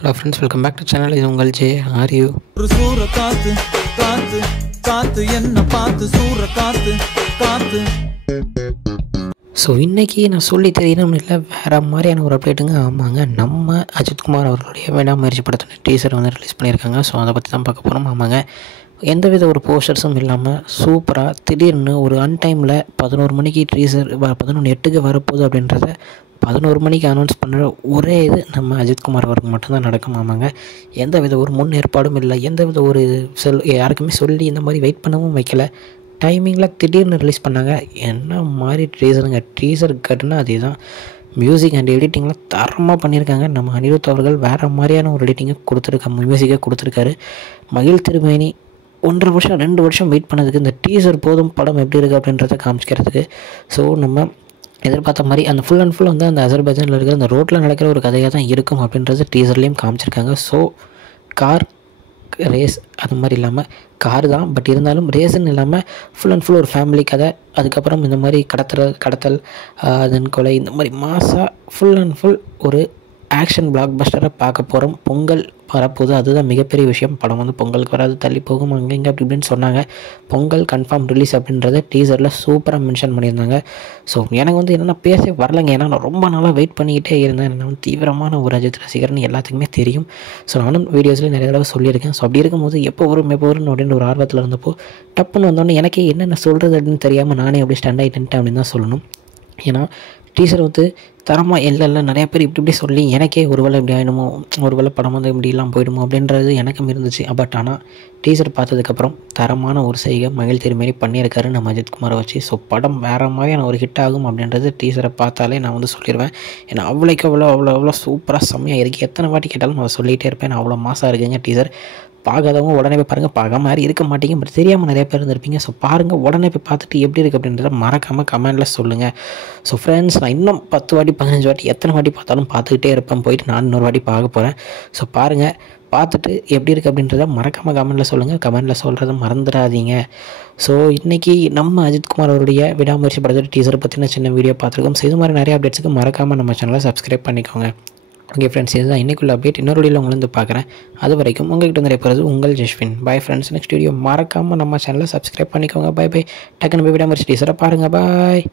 Hello friends, welcome back to channel. இது உங்கள் J. Are you? சூற காத்து காத்து காத்து என்ன பார்த்து சூற காத்து காத்து. ஸோ இன்றைக்கி நான் சொல்லி தெரியணும் இல்லை, வேறு மாதிரியான ஒரு அப்டேட்டுங்க. ஆமாங்க, நம்ம அஜித்குமார் அவர்களுடைய விடாமுயற்சி படத்தோட டீசர் வந்து ரிலீஸ் பண்ணியிருக்காங்க. ஸோ அதை பற்றி தான் பார்க்க போகிறோம். ஆமாங்க, எந்தவித ஒரு போஸ்டர்ஸும் இல்லாமல் சூப்பராக திடீர்னு ஒரு அன்டைமில் 11 மணிக்கு டீசர் 11:08 வரப்போகுது அப்படின்றத 11 மணிக்கு அனௌன்ஸ் பண்ணுற ஒரே இது நம்ம அஜித்குமார் அவருக்கு மட்டும்தான் நடக்கும். ஆமாங்க, எந்தவித ஒரு முன் ஏற்பாடும் இல்லை, எந்தவித ஒரு யாருக்குமே சொல்லி இந்த மாதிரி வெயிட் பண்ணவும் வைக்கல. டைமிங்கில் திடீர்னு ரிலீஸ் பண்ணாங்க. என்ன மாதிரி டீசருங்க, டீசர் கட்டுனா அதே தான். மியூசிக் அண்ட் எடிட்டிங்லாம் தரமாக பண்ணியிருக்காங்க. நம்ம அனிருத் அவர்கள் வேறு மாதிரியான ஒரு எடிட்டிங்கை கொடுத்துருக்காங்க, மியூசிக்கை கொடுத்துருக்காரு. மகிழ் திருமேனி 1.5 வருஷம் 2 வருஷம் வெயிட் பண்ணதுக்கு இந்த டீசர் போதும், படம் எப்படி இருக்குது அப்படின்றத காமிச்சிக்கிறதுக்கு. ஸோ நம்ம எதிர்பார்த்த மாதிரி அந்த ஃபுல் அண்ட் ஃபுல் வந்து அந்த அசர்பைஜானில் இருக்கிற அந்த ரோட்டில் நடக்கிற ஒரு கதையாக தான் இருக்கும் அப்படின்றது டீசர்லேயும் காமிச்சிருக்காங்க. ஸோ கார் ரேஸ் அது மாதிரி இல்லாமல் கார் தான், பட் இருந்தாலும் ரேஸுன்னு இல்லாமல் ஃபுல் அண்ட் ஃபுல் ஒரு ஃபேமிலி கதை. அதுக்கப்புறம் இந்த மாதிரி கடத்தல் தென் கொலை, இந்த மாதிரி மாசாக ஃபுல் அண்ட் ஃபுல் ஒரு ஆக்ஷன் பிளாக் பஸ்டரை பார்க்க போகிறோம். பொங்கல் வரப்போகுது, அதுதான் மிகப்பெரிய விஷயம். படம் வந்து பொங்கலுக்கு வராது, தள்ளி போகும், அங்கே அப்படி இப்படின்னு சொன்னாங்க. பொங்கல் கன்ஃபார்ம் ரிலீஸ் அப்படின்றத டீசரில் சூப்பராக மென்ஷன் பண்ணியிருந்தாங்க. ஸோ எனக்கு வந்து என்னென்னா பேச வரலைங்க, ஏன்னா நான் ரொம்ப நாளாக வெயிட் பண்ணிக்கிட்டே இருந்தேன். நான் வந்து தீவிரமான ஒரு அஜித் ரசிகர்னு எல்லாத்துக்குமே தெரியும். ஸோ நானும் வீடியோஸில் நிறைய தடவை சொல்லியிருக்கேன். ஸோ அப்படி இருக்கும்போது எப்போ வரும் அப்படின்னு ஒரு ஆர்வத்தில் இருந்தப்போ டப்புன்னு வந்தோடனே எனக்கே என்னென்ன சொல்கிறது அப்படின்னு தெரியாமல் நானே அப்படி ஸ்டாண்ட் ஆகிட்டேன்ட்டு அப்படின்னு தான் சொல்லணும். ஏன்னா டீசர் வந்து தரமாக இல்லை நிறைய பேர் இப்படி சொல்லி எனக்கே ஒருவேளை இப்படி ஆகிடுமோ, ஒருவேளை படம் வந்து இப்படிலாம் போயிடுமோ அப்படின்றது எனக்கும் இருந்துச்சு. பட் ஆனால் டீசர் பார்த்ததுக்கப்புறம் தரமான ஒரு செய்கை மகிழ் திருமேனி பண்ணியிருக்காரு நம்ம அஜித்குமாரை வச்சு. ஸோ படம் வேறு மாதிரியான ஒரு ஹிட் ஆகும் அப்படின்றது டீசரை பார்த்தாலே நான் வந்து சொல்லிடுவேன். ஏன்னா அவ்வளோ சூப்பராக செம்மையாக இருக்குது. எத்தனை வாட்டி கேட்டாலும் நான் சொல்லிகிட்டே இருப்பேன். அவளோ மாசாக இருக்குங்க டீசர். பார்க்காதவங்க உடனே போய் பாருங்கள். பார்க்காம மாதிரி இருக்க மாட்டீங்க, பட் தெரியாமல் நிறைய பேர் இருந்திருப்பீங்க. ஸோ பாருங்கள், உடனே போய் பார்த்துட்டு எப்படி இருக்குது அப்படின்றத மறக்காமல் கமெண்டில் சொல்லுங்கள். ஸோ ஃப்ரெண்ட்ஸ், நான் இன்னும் 10 வாட்டி 15 வாட்டி எத்தனை வாட்டி பார்த்தாலும் பார்த்துக்கிட்டே இருப்பேன். போயிட்டு நான் இன்னொரு வாட்டி பார்க்க போகிறேன். ஸோ பாருங்கள், பார்த்துட்டு எப்படி இருக்குது அப்படின்றத மறக்காமல் கமெண்டில் சொல்லுங்கள். கமெண்டில் சொல்கிறத மறந்துடாதீங்க. ஸோ இன்றைக்கி நம்ம அஜித்குமார் அவருடைய விடாமுயற்சி படத்தோட டீசரை பற்றின சின்ன வீடியோ பார்த்துருக்கோம். ஸோ இது மாதிரி நிறைய அப்டேட்ஸுக்கு மறக்காமல் நம்ம சேனலை சப்ஸ்கிரைப் பண்ணிக்கோங்க. ஓகே ஃப்ரெண்ட்ஸ், இதுதான் இன்றைக்குள்ள அப்டேட். இன்னொரு வீடியோவில் உங்களை வந்து பார்க்குறேன். அது வரைக்கும் உங்கள்கிட்ட நிறைய போகிறது உங்கள் Jaswin. Bye friends. Next video மறக்காமல் நம்ம சேனலை சப்ஸ்கிரைப் பண்ணிக்கோங்க. பை. டக்குன்னு போய் விடாமுயற்சி டீசரை பாருங்கள். பாய்.